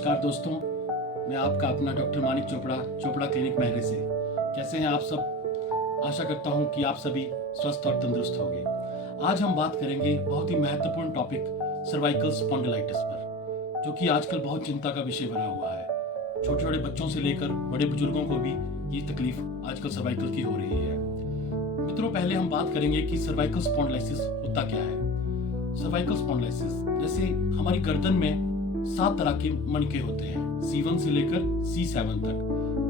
नमस्कार दोस्तों, मैं आपका अपना डॉक्टर मानिक चोपड़ा क्लिनिक महरे से। कैसे हैं आप सब? आशा करता हूं कि आप सभी स्वस्थ और तंदुरुस्त होंगे। आज हम बात करेंगे बहुत ही महत्वपूर्ण टॉपिक सर्वाइकल स्पॉन्डिलाइटिस पर, जो कि आजकल बहुत चिंता का विषय बना हुआ है। छोटे छोटे बच्चों से लेकर बड़े बुजुर्गों को भी ये तकलीफ आजकल सर्वाइकल की हो रही है। मित्रों, पहले हम बात करेंगे कि सर्वाइकल स्पॉन्डिलाइटिस होता क्या है। सर्वाइकल स्पॉन्डिलाइटिस जैसे हमारी गर्दन में 7 तरह के मनके होते हैं, C1 से लेकर C7 तक।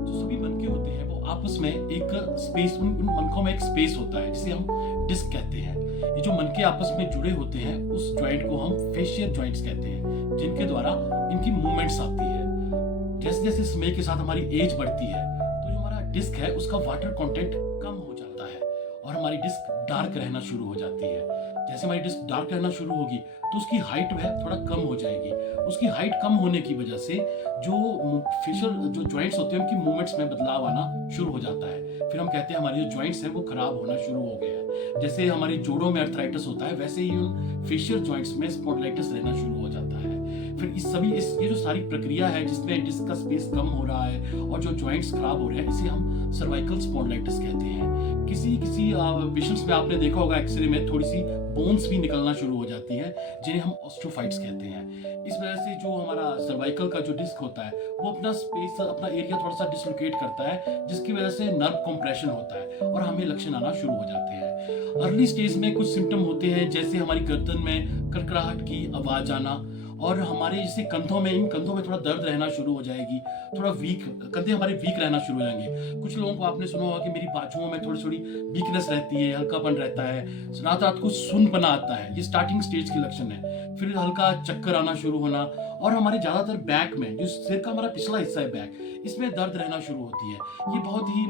जो सभी मनके होते हैं वो आपस में एक स्पेस, उन मनकों में एक स्पेस होता है जिसे हम डिस्क कहते हैं। ये जो मनके आपस में जुड़े होते हैं उस जॉइंट को हम फेशियल जॉइंट्स कहते हैं, जिनके द्वारा इनकी मूवमेंट्स आती है। जैसे जैसे समय के साथ हमारी एज बढ़ती है तो जो हमारा डिस्क है उसका वाटर कंटेंट कम हो जाता है और हमारी डिस्क डार्क रहना शुरू हो जाती है। जैसे हमारी डिस्क डार्क रहना शुरू होगी तो उसकी हाइट वह थोड़ा कम हो जाएगी। उसकी हाइट कम होने की वजह से जो फेशियल जो जॉइंट्स होते हैं उनकी मूवमेंट्स में बदलाव आना शुरू हो जाता है। फिर हम कहते हैं हमारी जो जॉइंट्स हैं वो खराब होना शुरू हो गए हैं। जैसे हमारी जोड़ों में अर्थराइटिस होता है, वैसे ही उन फेशियल जॉइंट्स में स्पॉन्डिलाइटिस रहना शुरू हो जाता है। फिर ये जो सारी प्रक्रिया है जिसमें डिस्क का स्पेस कम हो रहा है और जो जॉइंट्स खराब हो रहे हैं, इसे हम सर्वाइकल स्पॉन्डिलाइटिस कहते हैं। किसी पेशेंट्स में आपने देखा होगा एक्सरे में थोड़ी सी बोन्स भी निकलना शुरू हो जाती हैं, जिन्हें हम ऑस्टियोफाइट्स कहते हैं। इस वजह से जो हमारा सर्वाइकल का जो डिस्क होता है वो अपना एरिया थोड़ा सा डिसलोकेट करता है, जिसकी वजह से नर्व कंप्रेशन होता है और हमें लक्षण आना शुरू हो जाते हैं। अर्ली स्टेज में कुछ सिम्टम होते हैं, जैसे हमारी गर्दन में कड़कड़ाहट की आवाज आना और हमारे जैसे कंधों में थोड़ा दर्द रहना शुरू हो जाएगी, थोड़ा कंधे हमारे वीक रहना शुरू हो जाएंगे। कुछ लोगों को आपने सुना होगा कि मेरी बाजुओं में थोड़ी थोड़ी वीकनेस रहती है, हल्कापन रहता है, रात रात को सुनपना आता है। ये स्टार्टिंग स्टेज के लक्षण है। फिर हल्का चक्कर आना शुरू होना और हमारे ज्यादातर बैक में, जो सिर का हमारा पिछला हिस्सा है बैक, इसमें दर्द रहना शुरू होती है। ये बहुत ही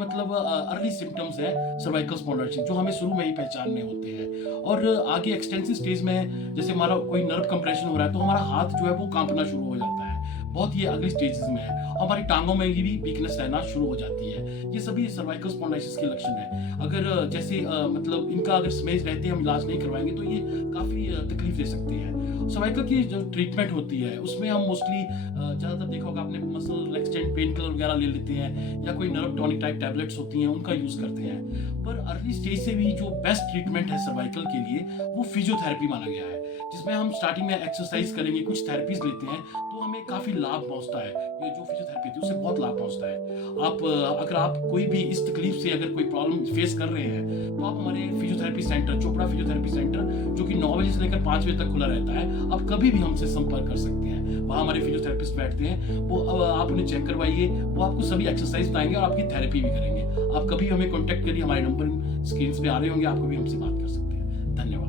अर्ली सिम्टम्स है सर्वाइकल स्पॉन्डिलाइटिस, जो हमें शुरू में ही पहचानने होते हैं। और आगे एक्सटेंसिव स्टेज में जैसे हमारा कोई नर्व कंप्रेशन हो रहा है तो हमारा हाथ जो है वो कांपना शुरू हो जाता है, बहुत ही अगली स्टेजेस में है। हमारी टांगों में भी वीकनेस रहना शुरू हो जाती है। ये सभी सर्वाइकल स्पॉन्डिलाइटिस के लक्षण हैं। अगर जैसे इनका अगर स्मेज रहते हम इलाज नहीं करवाएंगे तो ये काफी तकलीफ दे सकती है। सर्वाइकल की जो ट्रीटमेंट होती है उसमें हम मोस्टली ज्यादातर देखा होगा आपने मसल रिलैक्सेंट पेन किलर वगैरह ले लेते हैं या कोई नर्व टॉनिक टाइप टैबलेट्स होती हैं उनका यूज करते हैं। पर अर्ली स्टेज से भी जो बेस्ट ट्रीटमेंट है सर्वाइकल के लिए वो फिजियोथेरेपी माना गया है, जिसमें हम स्टार्टिंग में एक्सरसाइज करेंगे, कुछ थेरेपीज लेते हैं तो हमें काफी लाभ पहुंचता है। ये जो फिजियोथेरेपी थी उससे बहुत लाभ पहुंचता है। अगर आप कोई भी इस तकलीफ से अगर कोई प्रॉब्लम फेस कर रहे हैं तो आप हमारे physiotherapy centre, Chopra physiotherapy centre, जो कि 9 बजे से लेकर 5 बजे तक खुला रहता है, आप कभी भी हमसे संपर्क कर सकते हैं। वहाँ हमारे फिजियोथेरेपिस्ट बैठते हैं, वो आप उन्हें चेक करवाइए, वो आपको सभी एक्सरसाइज बताएंगे और आपकी थेरेपी भी करेंगे। आप कभी हमें कॉन्टेक्ट करिए, हमारे नंबर स्क्रीन पे आ रहे होंगे, आप कभी हमसे बात कर सकते हैं। धन्यवाद।